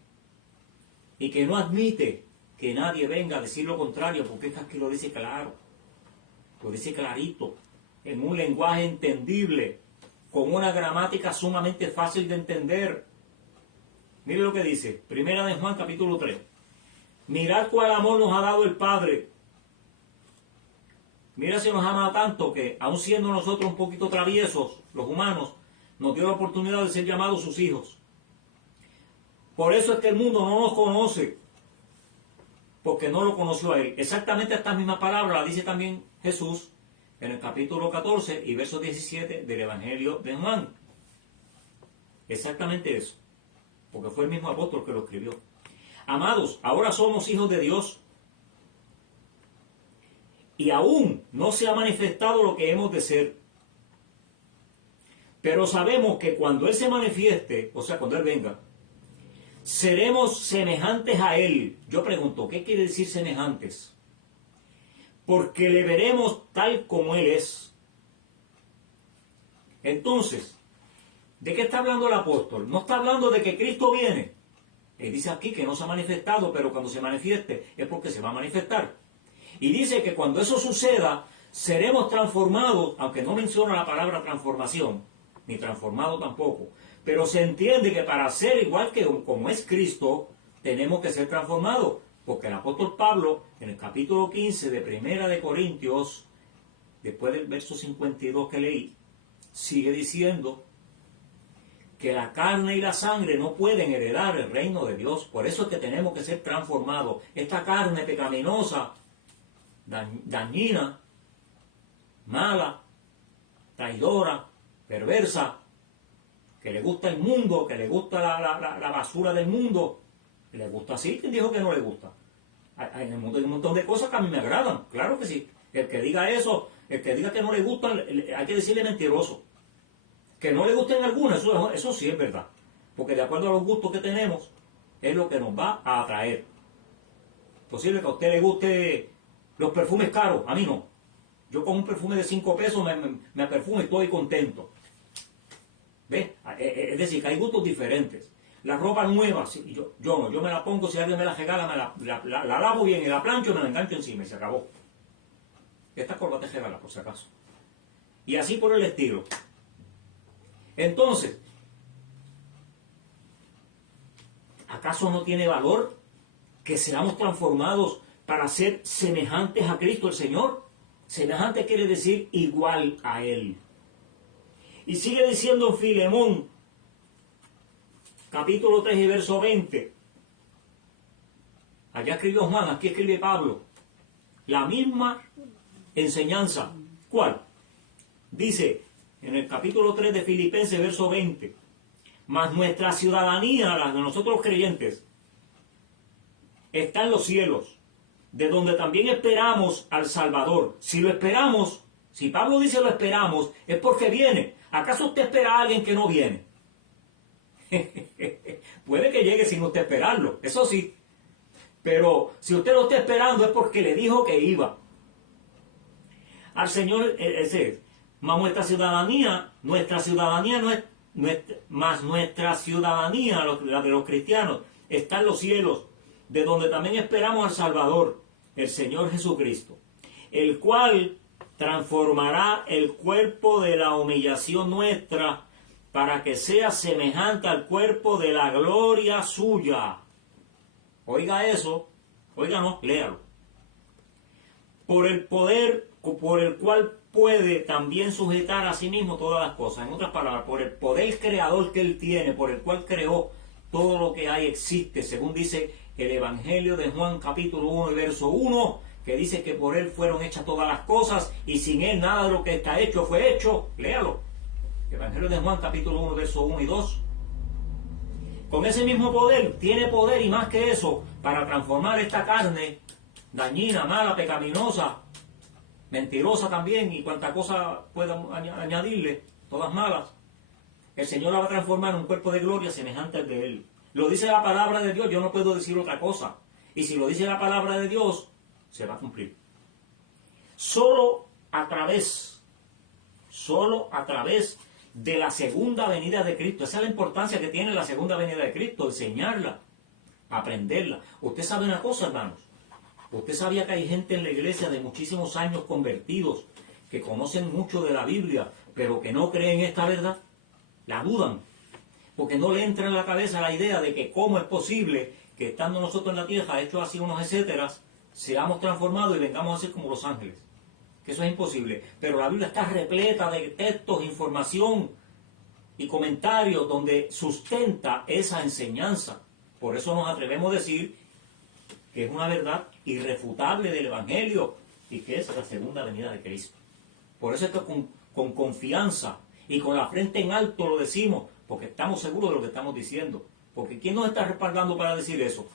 y que no admite que nadie venga a decir lo contrario, porque es que aquí lo dice claro, lo dice clarito, en un lenguaje entendible, con una gramática sumamente fácil de entender. Mire lo que dice, primera de Juan capítulo 3. Mirad cuál amor nos ha dado el Padre. Mira si nos ama tanto que, aun siendo nosotros un poquito traviesos, los humanos, nos dio la oportunidad de ser llamados sus hijos. Por eso es que el mundo no nos conoce, porque no lo conoció a Él. Exactamente esta misma palabra la dice también Jesús en el capítulo 14 y verso 17 del Evangelio de Juan. Exactamente eso, porque fue el mismo apóstol que lo escribió. Amados, ahora somos hijos de Dios y aún no se ha manifestado lo que hemos de ser. Pero sabemos que cuando Él se manifieste, o sea, cuando Él venga, seremos semejantes a Él. Yo pregunto, ¿qué quiere decir semejantes? Porque le veremos tal como Él es. Entonces, ¿de qué está hablando el apóstol? No está hablando de que Cristo viene. Él dice aquí que no se ha manifestado, pero cuando se manifieste es porque se va a manifestar. Y dice que cuando eso suceda, seremos transformados, aunque no menciona la palabra transformación, ni transformado tampoco. Pero se entiende que para ser igual que como es Cristo, tenemos que ser transformados. Porque el apóstol Pablo, en el capítulo 15 de Primera de Corintios, después del verso 52 que leí, sigue diciendo que la carne y la sangre no pueden heredar el reino de Dios. Por eso es que tenemos que ser transformados. Esta carne pecaminosa, dañina, mala, traidora, perversa, que le gusta el mundo, que le gusta la basura del mundo, que le gusta así. ¿Quién dijo que no le gusta? En el mundo hay un montón de cosas que a mí me agradan, claro que sí. El que diga eso, el que diga que no le gustan, hay que decirle mentiroso. Que no le gusten algunas, eso sí es verdad. Porque de acuerdo a los gustos que tenemos, es lo que nos va a atraer. Posible que a usted le guste los perfumes caros, a mí no. Yo con un perfume de 5 pesos me perfumo y estoy contento. ¿Ves? Es decir, que hay gustos diferentes. La ropa nueva, yo me la pongo, si alguien me la regala, la lavo bien y la plancho, me la engancho encima y se acabó. Esta corbata es regala, por si acaso. Y así por el estilo. Entonces, ¿acaso no tiene valor que seamos transformados para ser semejantes a Cristo el Señor? Semejante quiere decir igual a Él. Y sigue diciendo en Filemón, capítulo 3 y verso 20. Allá escribió Juan, aquí escribe Pablo. La misma enseñanza. ¿Cuál? Dice en el capítulo 3 de Filipenses, verso 20. Mas nuestra ciudadanía, la de nosotros los creyentes, está en los cielos, de donde también esperamos al Salvador. Si lo esperamos, si Pablo dice lo esperamos, es porque viene. ¿Acaso usted espera a alguien que no viene? Puede que llegue sin usted esperarlo, eso sí. Pero si usted lo está esperando es porque le dijo que iba. Al Señor, más nuestra ciudadanía no es más nuestra ciudadanía, la de los cristianos, está en los cielos, de donde también esperamos al Salvador, el Señor Jesucristo, el cual transformará el cuerpo de la humillación nuestra para que sea semejante al cuerpo de la gloria suya. Oiga eso, oiga no, léalo. Por el poder por el cual puede también sujetar a sí mismo todas las cosas. En otras palabras, por el poder creador que Él tiene, por el cual creó todo lo que hay, existe, según dice el Evangelio de Juan capítulo 1 y verso 1, que dice que por Él fueron hechas todas las cosas y sin Él nada de lo que está hecho fue hecho. Léalo. Evangelio de Juan capítulo 1 verso 1 y 2. Con ese mismo poder, tiene poder y más que eso, para transformar esta carne dañina, mala, pecaminosa, mentirosa también, y cuanta cosa pueda añadirle, todas malas. El Señor la va a transformar en un cuerpo de gloria semejante al de Él. Lo dice la palabra de Dios, yo no puedo decir otra cosa. Y si lo dice la palabra de Dios, se va a cumplir. Solo a través de la segunda venida de Cristo. Esa es la importancia que tiene la segunda venida de Cristo, enseñarla, aprenderla. Usted sabe una cosa, hermanos. Usted sabía que hay gente en la iglesia de muchísimos años convertidos, que conocen mucho de la Biblia, pero que no creen esta verdad. La dudan, porque no le entra en la cabeza la idea de que cómo es posible que estando nosotros en la tierra, hechos así unos etcéteras, seamos transformados y vengamos a ser como los ángeles. Que eso es imposible. Pero la Biblia está repleta de textos, información y comentarios donde sustenta esa enseñanza. Por eso nos atrevemos a decir que es una verdad irrefutable del Evangelio y que es la segunda venida de Cristo. Por eso esto con confianza y con la frente en alto lo decimos, porque estamos seguros de lo que estamos diciendo. Porque ¿quién nos está respaldando para decir eso?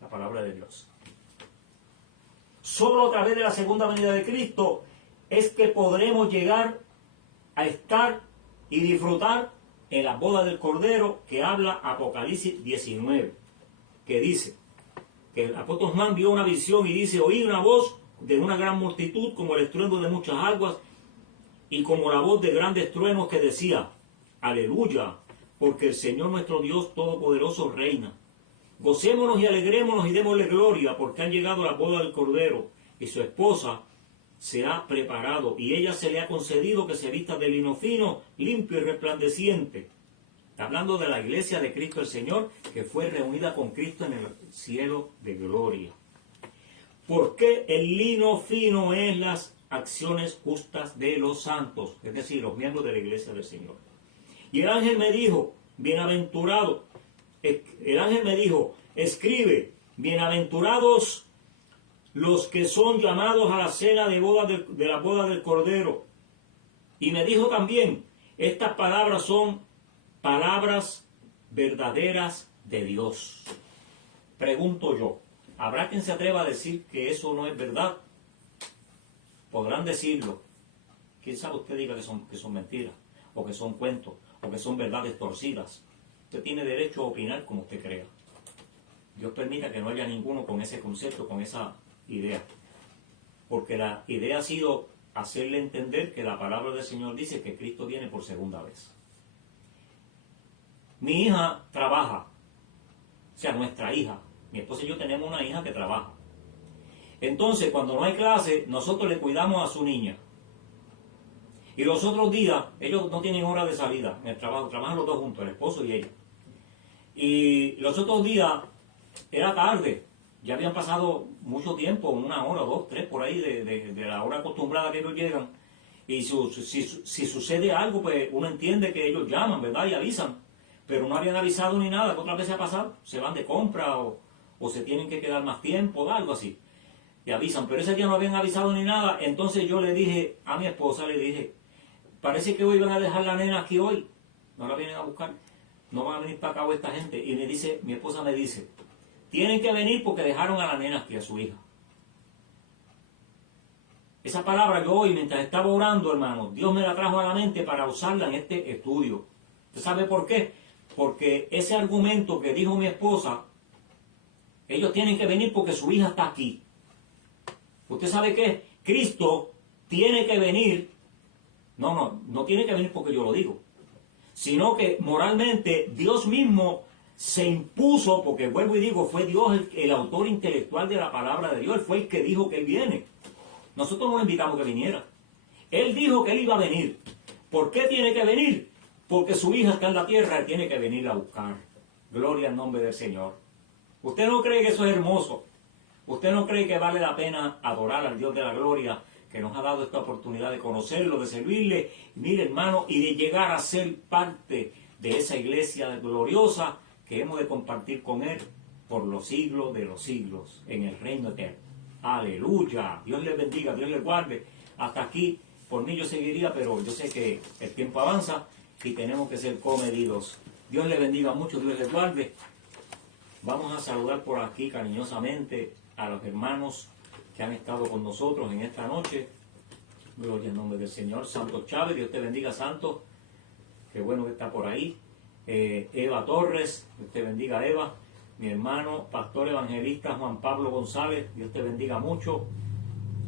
La palabra de Dios. Solo a través de la segunda venida de Cristo es que podremos llegar a estar y disfrutar en la boda del Cordero que habla Apocalipsis 19, que dice que el apóstol Juan vio una visión y dice: oí una voz de una gran multitud como el estruendo de muchas aguas y como la voz de grandes truenos que decía: aleluya, porque el Señor nuestro Dios Todopoderoso reina. Gocémonos y alegrémonos y démosle gloria, porque han llegado a la boda del Cordero, y su esposa se ha preparado, y ella se le ha concedido que se vista de lino fino, limpio y resplandeciente. Está hablando de la iglesia de Cristo el Señor, que fue reunida con Cristo en el cielo de gloria. Porque el lino fino es las acciones justas de los santos, es decir, los miembros de la iglesia del Señor. Y el ángel me dijo: bienaventurado. El ángel me dijo: escribe, bienaventurados los que son llamados a la cena de la boda del Cordero. Y me dijo también: estas palabras son palabras verdaderas de Dios. Pregunto yo, ¿habrá quien se atreva a decir que eso no es verdad? Podrán decirlo. ¿Quién sabe usted diga que son mentiras, o que son cuentos, o que son verdades torcidas? Usted tiene derecho a opinar como usted crea. Dios permita que no haya ninguno con ese concepto, con esa idea. Porque la idea ha sido hacerle entender que la palabra del Señor dice que Cristo viene por segunda vez. Mi hija trabaja, o sea, nuestra hija. Mi esposa y yo tenemos una hija que trabaja. Entonces, cuando no hay clase, nosotros le cuidamos a su niña. Y los otros días, ellos no tienen hora de salida en el trabajo, trabajan los dos juntos, el esposo y ella. Y los otros días, era tarde, ya habían pasado mucho tiempo, 1 hora, 2, 3, por ahí, de la hora acostumbrada que ellos llegan. Y si sucede algo, pues uno entiende que ellos llaman, ¿verdad? Y avisan. Pero no habían avisado ni nada, que otra vez se ha pasado, se van de compra o se tienen que quedar más tiempo, algo así. Y avisan, pero ese día no habían avisado ni nada. Entonces yo le dije a mi esposa, le dije: parece que hoy van a dejar la nena aquí hoy, no la vienen a buscar, no van a venir para acá esta gente. Y mi esposa me dice: tienen que venir porque dejaron a la nena aquí, a su hija. Esa palabra yo hoy, mientras estaba orando, hermano, Dios me la trajo a la mente para usarla en este estudio. ¿Usted sabe por qué? Porque ese argumento que dijo mi esposa, ellos tienen que venir porque su hija está aquí. ¿Usted sabe qué? Cristo tiene que venir. No tiene que venir porque yo lo digo. Sino que moralmente Dios mismo se impuso, porque vuelvo y digo, fue Dios el autor intelectual de la palabra de Dios. Él fue el que dijo que Él viene. Nosotros no le invitamos que viniera. Él dijo que Él iba a venir. ¿Por qué tiene que venir? Porque su hija está en la tierra, Él tiene que venir a buscar. Gloria al nombre del Señor. ¿Usted no cree que eso es hermoso? ¿Usted no cree que vale la pena adorar al Dios de la gloria que nos ha dado esta oportunidad de conocerlo, de servirle? Mire, hermano, y de llegar a ser parte de esa iglesia gloriosa que hemos de compartir con Él por los siglos de los siglos, en el reino eterno. Aleluya. Dios les bendiga, Dios les guarde. Hasta aquí, por mí yo seguiría, pero yo sé que el tiempo avanza y tenemos que ser comedidos. Dios les bendiga mucho, Dios les guarde. Vamos a saludar por aquí cariñosamente a los hermanos que han estado con nosotros en esta noche. Gloria al nombre del Señor. Santos Chávez, Dios te bendiga, Santos. Qué bueno que está por ahí. Eva Torres, Dios te bendiga, Eva. Mi hermano, pastor evangelista Juan Pablo González, Dios te bendiga mucho.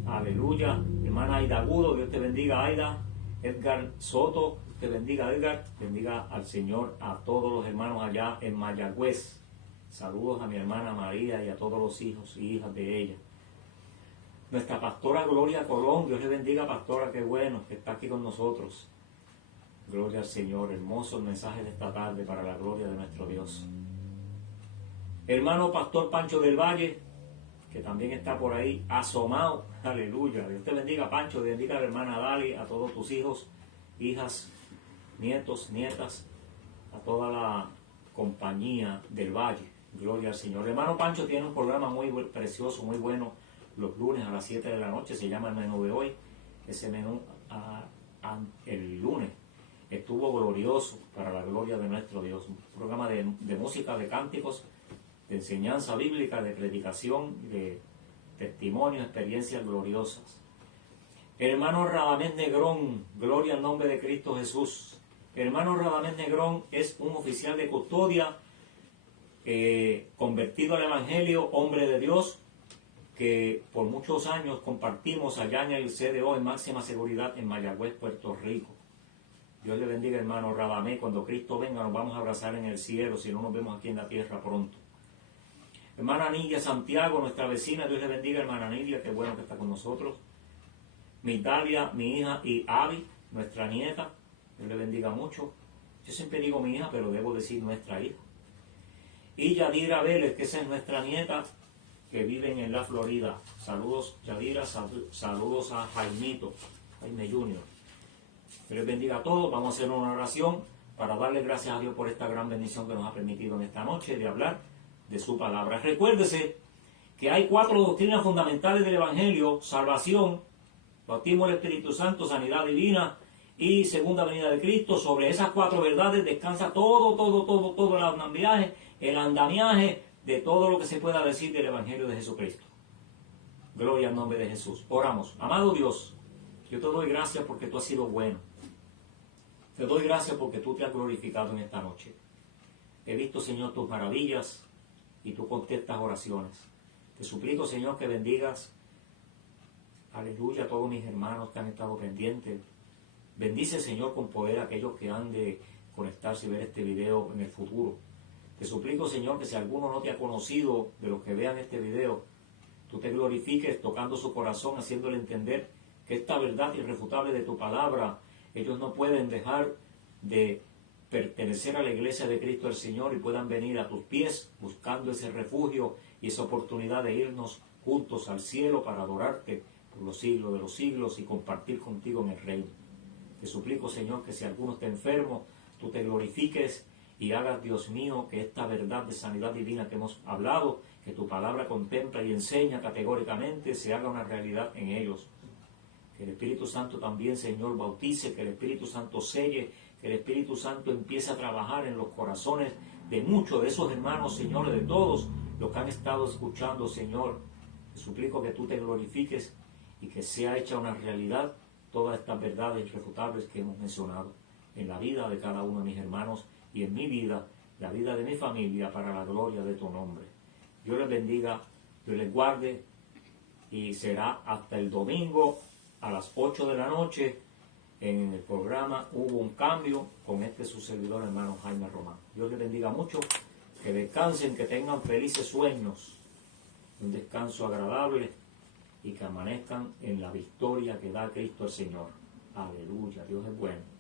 Aleluya. Mi hermana Aida Agudo, Dios te bendiga, Aida. Edgar Soto, Dios te bendiga, Edgar. Bendiga al Señor a todos los hermanos allá en Mayagüez. Saludos a mi hermana María y a todos los hijos y hijas de ella. Nuestra pastora Gloria Colón, Dios le bendiga, pastora, qué bueno que está aquí con nosotros. Gloria al Señor, hermoso el mensaje de esta tarde para la gloria de nuestro Dios. Hermano pastor Pancho del Valle, que también está por ahí asomado, aleluya. Dios te bendiga, Pancho, Dios bendiga a la hermana Dali, a todos tus hijos, hijas, nietos, nietas, a toda la compañía del Valle. Gloria al Señor. El hermano Pancho tiene un programa muy precioso, muy bueno, los lunes a las 7 de la noche, se llama el menú de hoy. Ese menú el lunes estuvo glorioso para la gloria de nuestro Dios. Un programa de música, de cánticos, de enseñanza bíblica, de predicación, de testimonio, experiencias gloriosas. El hermano Radamés Negrón, gloria al nombre de Cristo Jesús. El hermano Radamés Negrón es un oficial de custodia, convertido al Evangelio, hombre de Dios, que por muchos años compartimos allá en el CDO en máxima seguridad en Mayagüez, Puerto Rico. Dios le bendiga, hermano Radamés. Cuando Cristo venga nos vamos a abrazar en el cielo, si no nos vemos aquí en la tierra pronto. Hermana Nidia Santiago, nuestra vecina, Dios le bendiga, hermana Nidia, qué bueno que está con nosotros. Mi Dalia, mi hija, y Abby, nuestra nieta, Dios le bendiga mucho. Yo siempre digo mi hija, pero debo decir nuestra hija. Y Yadira Vélez, que esa es nuestra nieta, que viven en la Florida. Saludos, Yadira, saludos a Jaime Junior. Que les bendiga a todos. Vamos a hacer una oración para darle gracias a Dios por esta gran bendición que nos ha permitido en esta noche de hablar de su palabra. Recuérdese que hay 4 doctrinas fundamentales del Evangelio: salvación, bautismo del Espíritu Santo, sanidad divina y segunda venida de Cristo. Sobre esas 4 verdades descansa todo el andamiaje de todo lo que se pueda decir del Evangelio de Jesucristo. Gloria al nombre de Jesús. Oramos. Amado Dios, yo te doy gracias porque tú has sido bueno. Te doy gracias porque tú te has glorificado en esta noche. He visto, Señor, tus maravillas y tú contestas oraciones. Te suplico, Señor, que bendigas, aleluya, a todos mis hermanos que han estado pendientes. Bendice, Señor, con poder a aquellos que han de conectarse y ver este video en el futuro. Te suplico, Señor, que si alguno no te ha conocido, de los que vean este video, tú te glorifiques tocando su corazón, haciéndole entender que esta verdad irrefutable de tu palabra, ellos no pueden dejar de pertenecer a la iglesia de Cristo el Señor y puedan venir a tus pies buscando ese refugio y esa oportunidad de irnos juntos al cielo para adorarte por los siglos de los siglos y compartir contigo en el reino. Te suplico, Señor, que si alguno está enfermo, tú te glorifiques y hagas, Dios mío, que esta verdad de sanidad divina que hemos hablado, que tu palabra contempla y enseña categóricamente, se haga una realidad en ellos. Que el Espíritu Santo también, Señor, bautice, que el Espíritu Santo selle, que el Espíritu Santo empiece a trabajar en los corazones de muchos de esos hermanos, señores, de todos los que han estado escuchando, Señor, te suplico que tú te glorifiques y que sea hecha una realidad todas estas verdades irrefutables que hemos mencionado en la vida de cada uno de mis hermanos y en mi vida, la vida de mi familia, para la gloria de tu nombre. Dios les bendiga, Dios les guarde, y será hasta el domingo a las 8 de la noche. En el programa Hubo un Cambio con su servidor, hermano Jaime Román. Dios les bendiga mucho, que descansen, que tengan felices sueños, un descanso agradable y que amanezcan en la victoria que da Cristo el Señor. Aleluya, Dios es bueno.